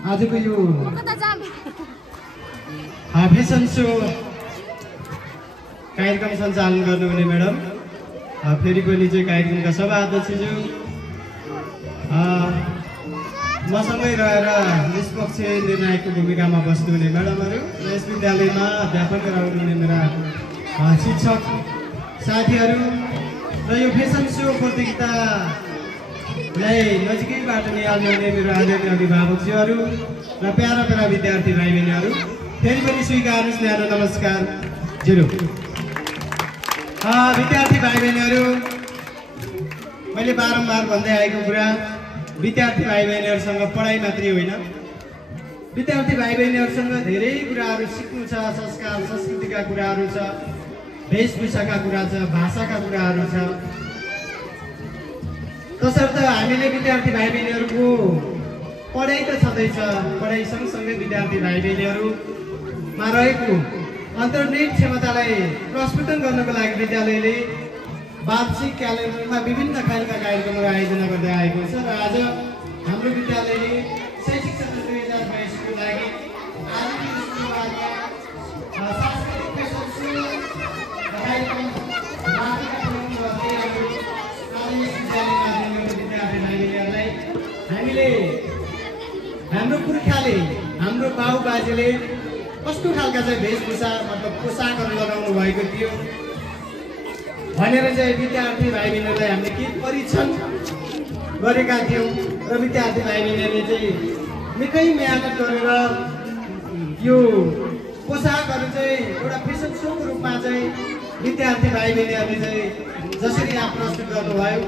आजको यो fashion show कार्यक्रम सञ्चालन गर्नुहुने म्याडम, फेरि पनि चाहिँ कार्यक्रमका सभा अध्यक्षज्यू, मसँगै रहेर निष्पक्ष निर्णायकको भूमिकामा बस्नुहुने म्याडमहरू र यस विद्यालयमा अध्यापन गराउनुहुने मेरा शिक्षक साथीहरू र यो फेसन सो प्रतियोगितालाई नजिकैबाट निहाल्नुहुने मेरो आदरणीय अभिभावकज्यूहरू र प्यारा प्यारा विद्यार्थी भाइ बहिनीहरू, फेरि पनि स्वीकार्नुहोस् न्यानो नमस्कार जिरो। विद्यार्थी भाइ बहिनीहरू, मैले बारम्बार भन्दै आएको कुरा, विद्यार्थी भाइ बहिनीहरूसँग पढाइ मात्रै होइन, विद्यार्थी भाइ बहिनीहरूसँग धेरै कुराहरू सिक्नु छ, संस्कार संस्कृतिका कुराहरू छ, वेशभूषाका कुरा छ, भाषाका कुराहरू छ। तसर्थ हामीले विद्यार्थी भाइ बहिनीहरूको पढाइ त छँदैछ, पढाइ सँगसँगै विद्यार्थी भाइ बहिनीहरूमा रहेको अन्तर्निहित क्षमतालाई प्रस्फुटन गर्नको लागि विद्यालयले वार्षिक क्यालेन्डरमा विभिन्न खालका कार्यक्रमहरू आयोजना गर्दै आएको छ। र आज हाम्रो विद्यालयले शैक्षिक सत्र 2022 को लागि सांस्कृतिक फेसन सो कार्यक्रम हामीले हाम्रो पुर्खाले, हाम्रो बाउ बाजेले कस्तो खालका चाहिँ वेशभूषा मतलब पोसाकहरू लगाउनु भएको थियो भनेर चाहिँ विद्यार्थी भाइ बहिनीहरूलाई हामीले के परीक्षण गरेका थियौँ र विद्यार्थी भाइ बहिनीहरूले चाहिँ निकै मेहनत गरेर यो पोसाकहरू चाहिँ एउटा फेसन सोको रूपमा चाहिँ विद्यार्थी भाइ बहिनीहरूले चाहिँ जसरी यहाँ प्रस्तुत गर्नुभयो,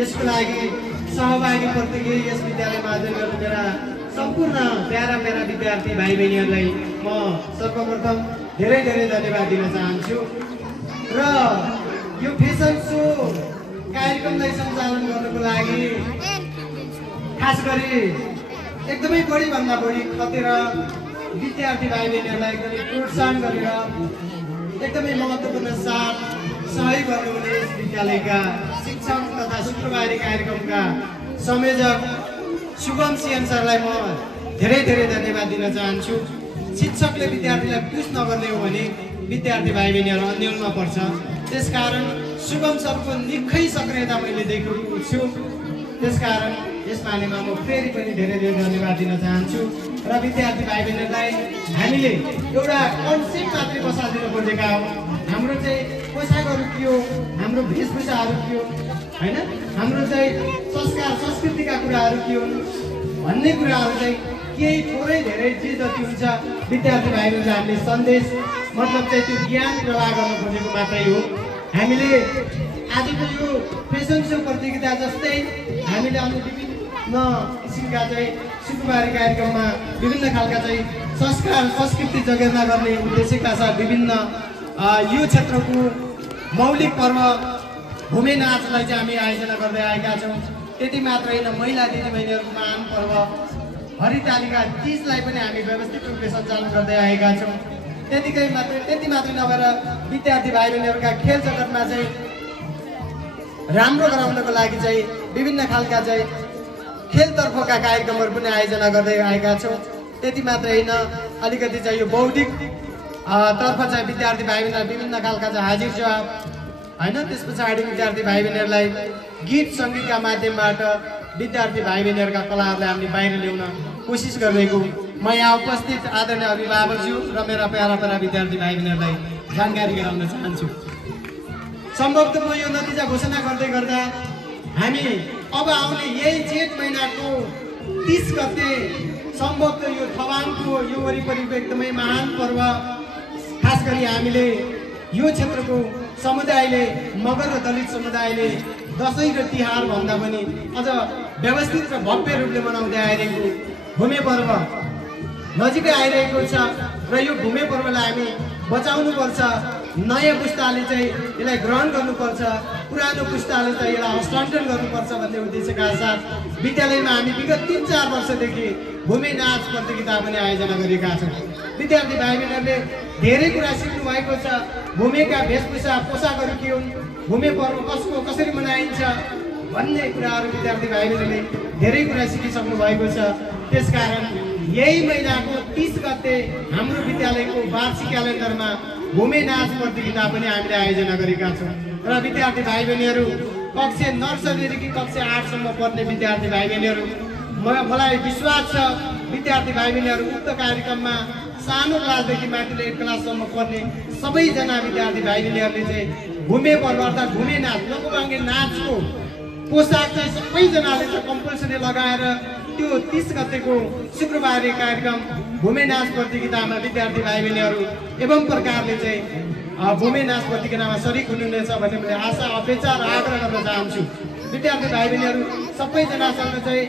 यसको लागि सहभागी प्रत्येक यस विद्यालयमा अध्ययन गर्नु मेरा सम्पूर्ण प्यारा प्यारा विद्यार्थी भाइ बहिनीहरूलाई म सर्वप्रथम धेरै धेरै धन्यवाद दिन चाहन्छु। र यो फेसन सो कार्यक्रमलाई सञ्चालन गर्नको लागि खास गरी एकदमै बढीभन्दा बढी खटेर विद्यार्थी भाइ बहिनीहरूलाई एकदमै प्रोत्साहन गरेर एकदमै महत्त्वपूर्ण साथ सहयोग गर्नुहुने यस विद्यालयका शिक्षक तथा शुक्रबारी कार्यक्रमका संयोजक शुभम सिएन सरलाई म धेरै धेरै धन्यवाद दिन चाहन्छु। शिक्षकले विद्यार्थीलाई पुस नगर्ने हो भने विद्यार्थी भाइ बहिनीहरू अन्यलमा पर्छ। त्यसकारण शुभम सरको निकै सक्रियता मैले देखेको छु। त्यसकारण यस बारेमा म फेरि पनि धेरै धेरै धन्यवाद दिन चाहन्छु। र विद्यार्थी भाइ बहिनीहरूलाई हामीले एउटा कन्सेप्ट मात्रै बसालिदिनु खोजेका हो। हाम्रो चाहिँ पोसाकहरू के हो, हाम्रो वेशभूषाहरू के हो, होइन, हाम्रो चाहिँ संस्कार संस्कृतिका कुराहरू के हुन् भन्ने कुराहरू चाहिँ केही थोरै धेरै जे जति हुन्छ विद्यार्थी भाइ बहिनीलाई हामीले सन्देश मतलब चाहिँ त्यो ज्ञान प्रवाह गर्न खोजेको मात्रै हो। हामीले आजको यो फेसन सो प्रतियोगिता जस्तै हामीले अन्य विभिन्न किसिमका चाहिँ शुक्रबारी कार्यक्रममा विभिन्न खालका चाहिँ संस्कार संस्कृति जगेर्ना गर्ने उद्देश्यका साथ विभिन्न यो क्षेत्रको मौलिक पर्व भूमि नाचलाई चाहिँ हामी आयोजना गर्दै आएका छौँ। त्यति मात्रै होइन, महिला दिदीबहिनीहरूको महान पर्व हरितालिका तीजलाई पनि हामी व्यवस्थित रूपले सञ्चालन गर्दै आएका छौँ। त्यति मात्रै नभएर विद्यार्थी भाइ बहिनीहरूका खेल जगतमा चाहिँ राम्रो गराउनको लागि चाहिँ विभिन्न खालका चाहिँ खेलतर्फका कार्यक्रमहरू पनि आयोजना गर्दै आएका छौँ। त्यति मात्रै होइन, अलिकति चाहिँ यो बौद्धिक तर्फ चाहिँ विद्यार्थी भाइ बहिनीलाई विभिन्न खालका चाहिँ हाजिर जवाब, होइन, त्यस पछाडि विद्यार्थी भाइ बहिनीहरूलाई गीत सङ्गीतका माध्यमबाट विद्यार्थी भाइ बहिनीहरूका कलाहरूलाई हामीले बाहिर ल्याउन कोसिस गरिरहेको म यहाँ उपस्थित आदरणीय अभिभावकज्यू र मेरा प्यारा प्यारा विद्यार्थी भाइ बहिनीहरूलाई जानकारी गराउन चाहन्छु। सम्भवतः म यो नतिजा घोषणा गर्दै गर्दा हामी अब आउने यही जेठ महिनाको 30 गते सम्भवतः यो थवाङको यो वरिपरिको एकदमै महान पर्व, खास गरी हामीले यो क्षेत्रको समुदायले मगर र दलित समुदायले दसैँ र तिहार भन्दा पनि अझ व्यवस्थित र भव्य रूपले मनाउँदै आइरहेको भूमि पर्व नजिकै आइरहेको छ। र यो भूमि पर्वलाई हामी बचाउनुपर्छ, नयाँ पुस्ताले चाहिँ यसलाई ग्रहण गर्नुपर्छ, पुरानो पुस्ताले चाहिँ यसलाई हस्तान्तरण गर्नुपर्छ भन्ने उद्देश्यका साथ विद्यालयमा हामी विगत 3-4 वर्षदेखि भूमि नाच प्रतियोगिता पनि आयोजना गरेका छौँ। विद्यार्थी भाइ बहिनीहरूले धेरै कुरा सिक्नु भएको छ। भूमिका वेशभूषा पोसाकहरू के हुन्, भूमि पर्व कसरी मनाइन्छ भन्ने कुराहरू विद्यार्थी भाइ बहिनीले धेरै कुरा सिकिसक्नु भएको छ। त्यसकारण यही महिनाको 30 गते हाम्रो विद्यालयको वार्षिक क्यालेन्डरमा भूमि नाच प्रतियोगिता पनि हामीले आयोजना गरेका छौँ। र विद्यार्थी भाइ बहिनीहरू कक्षा नर्सरीदेखि कक्षा 8 सम्म पढ्ने विद्यार्थी भाइ बहिनीहरू मलाई विश्वास छ विद्यार्थी भाइ बहिनीहरू उक्त कार्यक्रममा सानो क्लासदेखि माथिल्लो 1 क्लाससम्म पढ्ने सबैजना विद्यार्थी भाइ बहिनीहरूले चाहिँ भूमि पर्व अर्थात् भूमि नाच लोकबाङ्गे नाचको पोसाक चाहिँ सबैजनाले चाहिँ कम्पलसरी लगाएर त्यो 30 गतेको शुक्रबारे कार्यक्रम भूमि नाच प्रतियोगितामा विद्यार्थी भाइ बहिनीहरू एवं प्रकारले चाहिँ भूमि नाच प्रतियोगितामा सरिक हुनुहुनेछ भन्ने मैले आशा अपेक्षा र आग्रह गर्न चाहन्छु। विद्यार्थी भाइ बहिनीहरू सबैजनासँग चाहिँ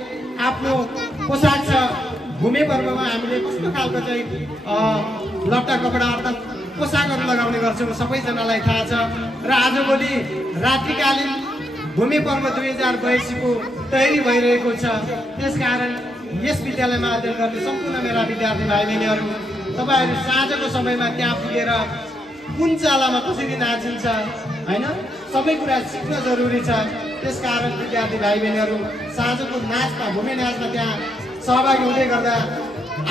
आफ्नो पोसाक छ। भूमि पर्वमा हामीले कस्तो खालको चाहिँ लट्टा कपडा अर्थात् पोसाकहरू लगाउने गर्छौँ सबैजनालाई थाहा छ। र आजभोलि रात्रिकालीन भूमि पर्व 2082 को तयारी भइरहेको छ। त्यसकारण यस विद्यालयमा अध्ययन गर्ने सम्पूर्ण मेरा विद्यार्थी भाइ बहिनीहरू तपाईहरू साँझको समयमा त्यहाँ पुगेर कुन चालामा कसरी नाचिन्छ हैन सबै कुरा सिक्न जरुरी छ। त्यसकारण विद्यार्थी भाइ बहिनीहरू साँझको नाचमा भूमि नाचमा त्यहाँ सहभागी हुँदै गर्दा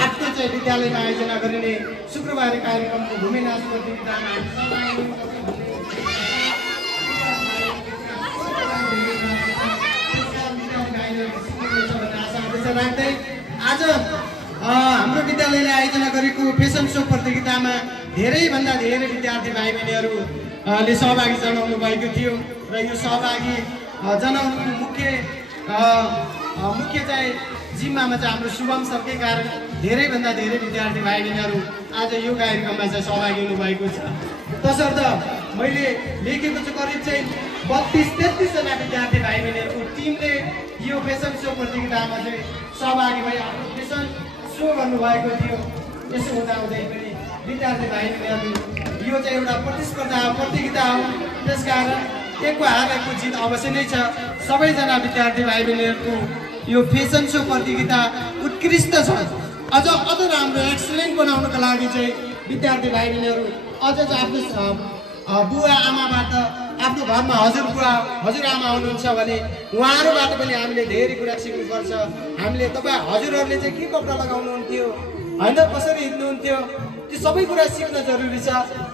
आफ्नो चाहिँ विद्यालयमा आयोजना गरिने शुक्रबारे कार्यक्रमको भूमि नाच प्रतियोगितामा राख्दै आज हाम्रो विद्यालयले आयोजना गरेको फेसन सो प्रतियोगितामा धेरैभन्दा धेरै विद्यार्थी भाइ बहिनीहरूले सहभागी जनाउनु भएको थियो। र यो सहभागी जनाउनुको मुख्य चाहिँ जिम्मामा चाहिँ हाम्रो शुभम सरकै कारण धेरैभन्दा धेरै विद्यार्थी भाइ बहिनीहरू आज यो कार्यक्रममा चाहिँ सहभागी हुनुभएको छ। तसर्थ मैले लेखेको छु करिब चाहिँ 32-33 जना विद्यार्थी भाइ बहिनीहरूको टिमले यो फेसन सो प्रतियोगितामा चाहिँ सहभागी भई आफ्नो फेसन सो गर्नुभएको थियो। यसो हुँदाहुँदै पनि विद्यार्थी भाइ बहिनीहरू यो चाहिँ एउटा प्रतिस्पर्धा हो, प्रतियोगिता हो। त्यसकारण एकको हार एकको जित अवश्य नै छ। सबैजना विद्यार्थी भाइ बहिनीहरूको यो फेसन सो प्रतियोगिता उत्कृष्ट छ। अझ राम्रो एक्सलेन्ट बनाउनको लागि चाहिँ विद्यार्थी भाइ बहिनीहरू अझ आफ्नो बुवा आमाबाट आफ्नो घरमा हजुरबुवा हजुरआमा हुनुहुन्छ भने उहाँहरूबाट पनि हामीले धेरै कुरा सिक्नुपर्छ। हामीले तपाईँ हजुरहरूले चाहिँ के कपडा लगाउनुहुन्थ्यो होइन कसरी हिँड्नुहुन्थ्यो त्यो सबै कुरा सिक्न जरुरी छ।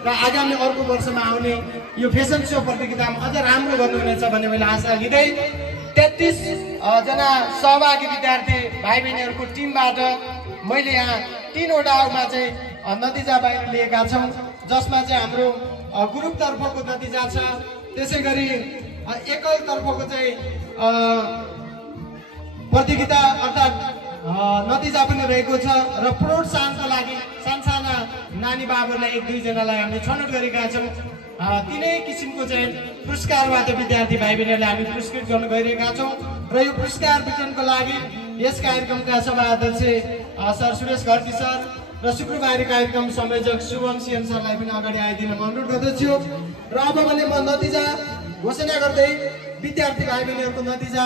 र आगामी अर्को वर्षमा आउने यो फेसन सो प्रतियोगितामा अझ राम्रो गर्नुहुनेछ भन्ने मैले आशा लिँदै 33 जना सहभागी विद्यार्थी भाइ बहिनीहरूको टिमबाट मैले यहाँ 3 वटामा चाहिँ नतिजा बाहिर लिएका छौँ। जसमा चाहिँ हाम्रो ग्रुप तर्फको नतिजा छ। त्यसै गरी एकल तर्फको चाहिँ प्रतियोगिता अर्थात् नतिजा पनि रहेको छ। र प्रोत्साहनको लागि सानसाना नानी बाबुहरूलाई 1-2 जनालाई हामीले छनौट गरेका छौँ। तिनै किसिमको चाहिँ पुरस्कारबाट विद्यार्थी भाइ बहिनीहरूले हामी पुरस्कृत गर्न गइरहेका छौँ। र यो पुरस्कार वितरणको लागि यस कार्यक्रमका सभा अध्यक्ष सर सुरेश घरती सर र शुक्रबारे कार्यक्रम संयोजक शुभम सिएन सरलाई पनि अगाडि आइदिन म अनुरोध गर्दछु। र अब भने म नतिजा घोषणा गर्दै विद्यार्थी भाइ बहिनीहरूको नतिजा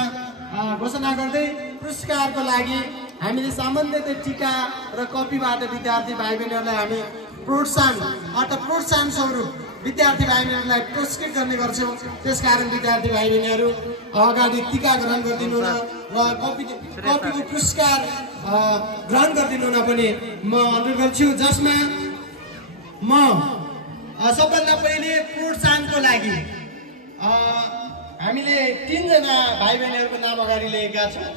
घोषणा गर्दै पुरस्कारको लागि हामीले सामान्यतः टिका र कपीबाट विद्यार्थी भाइ बहिनीहरूलाई हामी प्रोत्साहन स्वरूप विद्यार्थी भाइ बहिनीहरूलाई पुरस्कृत गर्ने गर्छौँ। त्यसकारण विद्यार्थी भाइ बहिनीहरू अगाडि टिका ग्रहण गरिदिनु न र कपीको पुरस्कार ग्रहण गरिदिनु न पनि म अनुरोध गर्छु। जसमा म सबभन्दा पहिले प्रोत्साहनको लागि हामीले 3 जना भाइ बहिनीहरूको नाम अगाडि लिएका छौँ।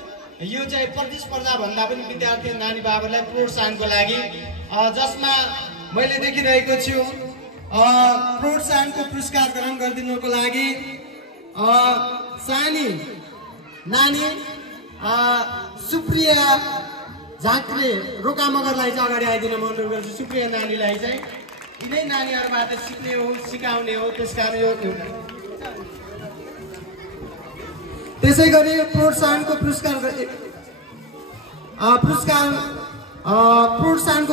यो चाहिँ प्रतिस्पर्धा भन्दा पनि विद्यार्थी नानी बाबुलाई प्रोत्साहनको लागि जसमा मैले देखिरहेको छु प्रोत्साहनको पुरस्कार ग्रहण गरिदिनुको लागि सानी नानी सुप्रिया झाँक्रे रोकामगरलाई चाहिँ अगाडि आइदिन म अनुरोध गर्छु। सुप्रिया नानीलाई चाहिँ यिनै नानीहरूबाट सिक्ने हो सिकाउने हो। त्यसकारण यो त्यसै गरी प्रोत्साहनको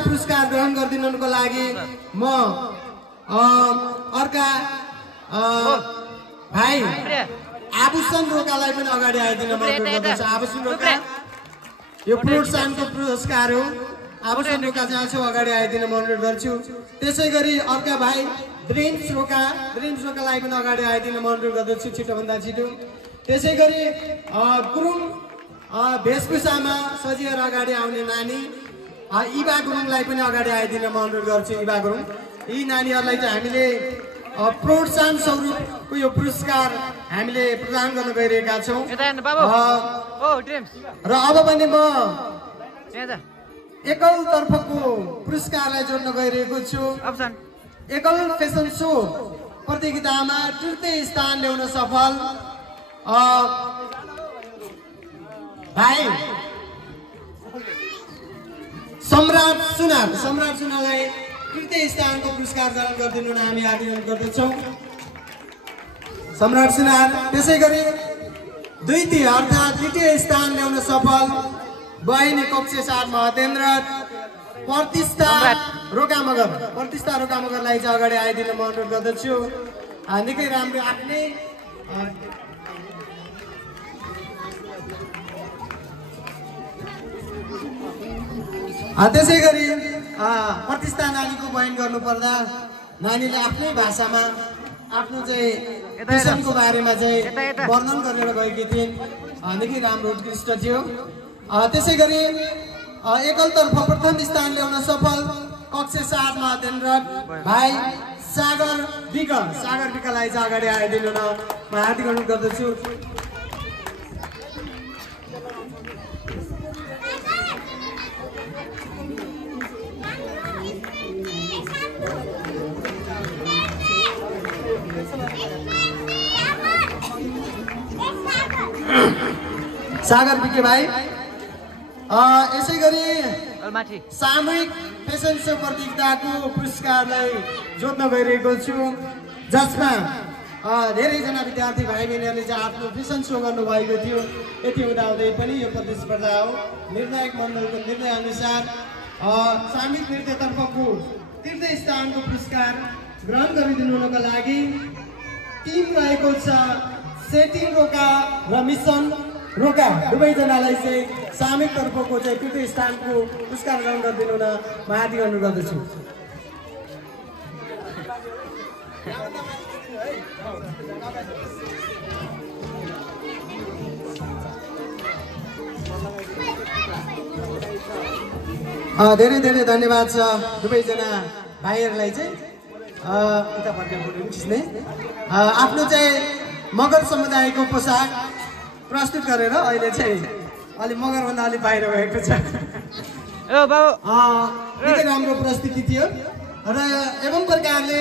पुरस्कार ग्रहण गरिदिनुको लागि म अर्का भाइ आभूषण रोकालाई पनि अगाडि आइदिन म अनुरोध गर्दछु। आभूषण रोका यो प्रोत्साहनको पुरस्कार हो। आभूषण रोका जहाँ छौ अगाडि आइदिन म अनुरोध गर्छु। त्यसै गरी अर्का भाइ ड्रिम्स रोकालाई पनि अगाडि आइदिन म अनुरोध गर्दछु छिटोभन्दा छिटो। त्यसै गरी गुरुङ भेषभूषामा सजिएर अगाडि आउने नानी इभा गुरुङलाई पनि अगाडि आइदिन म अनुरोध गर्छु। इभा गुरुङ यी नानीहरूलाई चाहिँ हामीले प्रोत्साहन स्वरूपको यो पुरस्कार हामीले प्रदान गर्न गइरहेका छौँ। र अब पनि म एकल तर्फको पुरस्कारलाई जोड्न गइरहेको छु। एकल फेसन सो प्रतियोगितामा तृतीय स्थान ल्याउन सफल भाइ सम्राट सुनारलाई तृतीय स्थानको पुरस्कार प्रदान गरिदिनु न हामी आग्रह गर्दछौँ। सम्राट सुनार। त्यसै गरी द्वितीय अर्थात् द्वितीय स्थान ल्याउन सफल बहिनी कक्ष 7 महेन्द्र प्रतिष्ठा रोकामगरलाई चाहिँ अगाडि आइदिन म अनुरोध गर्दछु। निकै राम्रो आफ्नै त्यसै गरी प्रतिष्ठा नानीको बयान गर्नुपर्दा नानीले आफ्नै भाषामा आफ्नो चाहिँ फेसनको बारेमा चाहिँ वर्णन गरेर गएकी थिइन्। निकै राम्रो उत्कृष्ट थियो। त्यसै गरी एकलतर्फ प्रथम स्थान ल्याउन सफल कक्षा 7 मा अध्ययनरत भाइ सागर विकलाई चाहिँ अगाडि आइदिनु न म हार्दिक अनुरोध गर्दछु। सागर विके भाइ। यसै गरी सामूहिक फेसन सो प्रतियोगिताको पुरस्कारलाई जोड्न गइरहेको छु, जसमा धेरैजना विद्यार्थी भाइ बहिनीहरूले चाहिँ आफ्नो फेसन सो गर्नुभएको थियो। यति हुँदाहुँदै पनि यो प्रतिस्पर्धा हो। निर्णायक मण्डलको निर्णय अनुसार सामूहिक नृत्यतर्फको तृतीय स्थानको पुरस्कार ग्रहण गरिदिनुको लागि टिम रहेको छ सेटिङ रोका र मिसन रोका दुवैजनालाई चाहिँ सामूहिक तर्फको चाहिँ तृतीय स्थानको पुरस्कार ग्रहण गरिदिनु न म हार्दिक अनुरोध गर्दछु। धेरै धेरै धन्यवाद छ दुवैजना भाइहरूलाई चाहिँ उता फर्केर खिच्ने आफ्नो चाहिँ मगर समुदायको पोसाक प्रस्तुत गरेर अहिले चाहिँ अलि मगरभन्दा अलि बाहिर भएको छ। निकै राम्रो प्रस्तुति थियो र एवं प्रकारले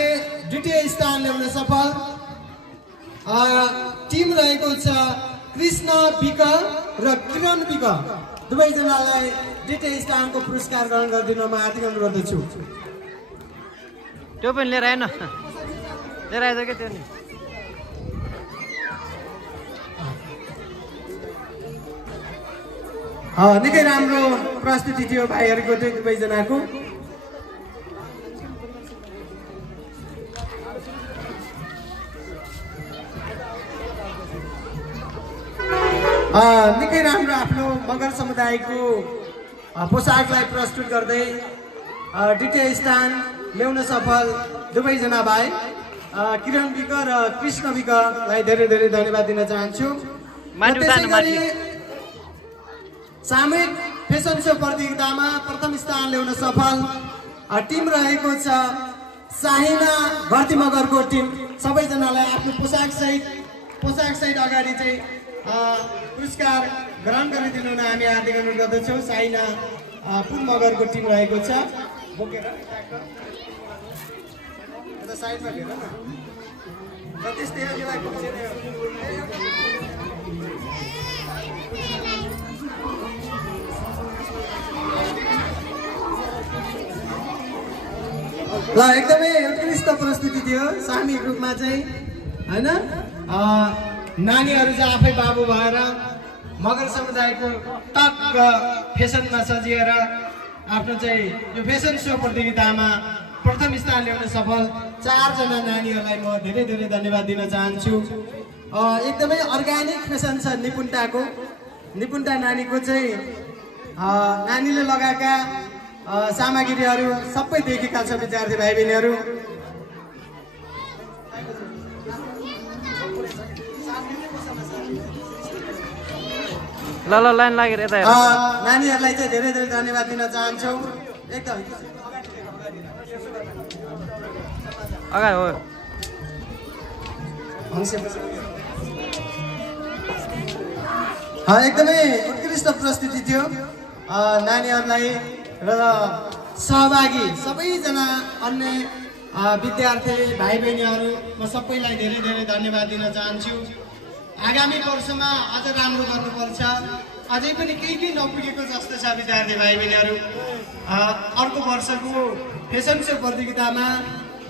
द्वितीय स्थान ल्याउन सफल टिम रहेको छ कृष्ण विक र किरण विक दुवैजनालाई द्वितीय स्थानको पुरस्कार ग्रहण गरिदिनमा हार्दिक अनुरोध गर्दछु। त्यो पनि लिएर आएन लिएर आएछ क्या त्यो नि निकै राम्रो प्रस्तुति थियो भाइहरूको चाहिँ दुवैजनाको। निकै राम्रो आफ्नो मगर समुदायको पोसाकलाई प्रस्तुत गर्दै द्वितीय स्थान ल्याउन सफल दुवैजना भाइ किरण विक र कृष्ण विकलाई धेरै धेरै धन्यवाद दिन चाहन्छु। सामूहिक फेसन सो प्रतियोगितामा प्रथम स्थान ल्याउन सफल टिम रहेको छ साहिना भर्ती मगरको टिम। सबैजनालाई आफ्नो पोसाक सहित अगाडि चाहिँ पुरस्कार ग्रहण गरिदिनु न हामी हार्दिक अनुरोध गर्दछौँ। साहिना पुन मगरको टिम रहेको छ बोकेर साइडमा हेर न त्यस्तै ल एकदमै उत्कृष्ट प्रस्तुति थियो सामूहिक रूपमा चाहिँ हैन। नानीहरू चाहिँ आफै बाबु भएर मगर समुदायको टक्क फेसनमा सजिएर आफ्नो चाहिँ यो फेसन सो प्रतियोगितामा प्रथम स्थान ल्याउन सफल 4 जना नानीहरूलाई म धेरै धेरै धन्यवाद दिन चाहन्छु। एकदमै अर्ग्यानिक फेसन छ निपुणता नानीको चाहिँ नानीले लगाएका सामग्रीहरू सबै देखेका छ विद्यार्थी भाइ बहिनीहरू। ल ल लाइन लागेर यता हेर नानीहरूलाई चाहिँ धेरै धेरै धन्यवाद दिन चाहन्छौँ एकदम अगाडि हो एकदमै उत्कृष्ट प्रस्तुति थियो नानीहरूलाई र सहभागी सबैजना अन्य विद्यार्थी भाइ बहिनीहरू म सबैलाई धेरै धेरै धन्यवाद दिन चाहन्छु आगामी वर्षमा अझ राम्रो गर्नुपर्छ अझै पनि केही नपुगेको जस्तो छ विद्यार्थी भाइ बहिनीहरू अर्को वर्षको फेसन सो प्रतियोगितामा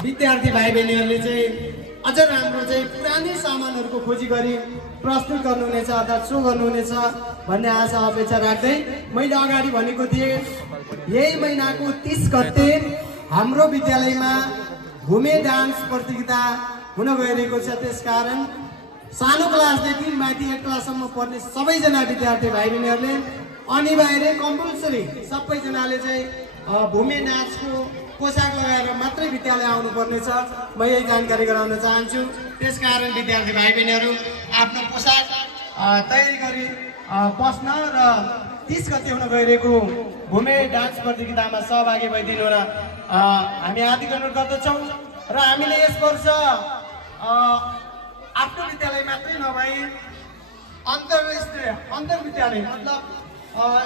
विद्यार्थी भाइ बहिनीहरूले चाहिँ अझ राम्रो चाहिँ पुरानै सामानहरूको खोजी गरी प्रस्तुत गर्नुहुनेछ अर्थात् सो गर्नुहुनेछ भन्ने आशा अपेक्षा राख्दै मैले अगाडि भनेको थिएँ यही महिनाको 30 गते हाम्रो विद्यालयमा घुमे डान्स प्रतियोगिता हुन गइरहेको छ त्यसकारण सानो क्लासदेखि माथि 8 क्लाससम्म पढ्ने सबैजना विद्यार्थी भाइ बहिनीहरूले अनिवार्य कम्पलसरी सबैजनाले चाहिँ भूमि नाचको पोसाक लगाएर मात्रै विद्यालय आउनुपर्नेछ म यही जानकारी गराउन चाहन्छु त्यसकारण विद्यार्थी भाइ बहिनीहरू आफ्नो पोसाक तयारी गरी बस्न र 30 गते हुन गइरहेको भूमि डान्स प्रतियोगितामा सहभागी भइदिनु र हामी हार्दिक अनुरोध गर्दछौँ र हामीले यस वर्ष आफ्नो विद्यालय मात्रै नभई अन्तर विद्यालय मतलब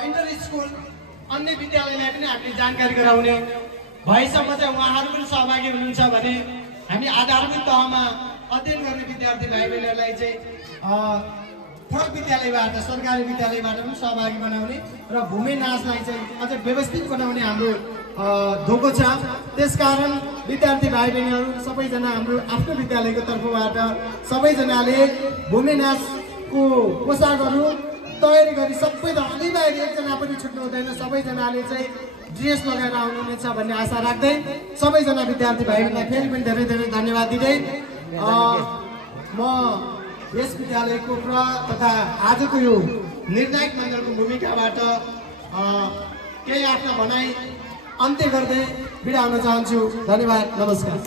इन्टर स्कुल अन्य विद्यालयलाई पनि हामीले जानकारी गराउने भएसम्म चाहिँ उहाँहरू पनि सहभागी हुनुहुन्छ भने हामी आधारभूत तहमा अध्ययन गर्ने विद्यार्थी भाइ बहिनीहरूलाई चाहिँ फरक विद्यालयबाट सरकारी विद्यालयबाट पनि सहभागी बनाउने र भूमि नाचलाई चाहिँ अझ व्यवस्थित बनाउने हाम्रो धोको छ त्यसकारण विद्यार्थी भाइ बहिनीहरू सबैजना हाम्रो आफ्नो विद्यालयको तर्फबाट सबैजनाले भूमि नाचको पोसाकहरू तयारी गरी सबै अनिवार्य एकजना पनि छुट्नु हुँदैन सबैजनाले चाहिँ ड्रेस लगाएर आउनुहुनेछ भन्ने आशा राख्दै सबैजना विद्यार्थी भाइ बहिनीलाई फेरि पनि धेरै धेरै धन्यवाद दिँदै म यस विद्यालयको तथा आजको यो निर्णायक मण्डलको भूमिकाबाट केही आफ्ना भनाइ अन्त्य गर्दै बिदा हुन चाहन्छु धन्यवाद नमस्कार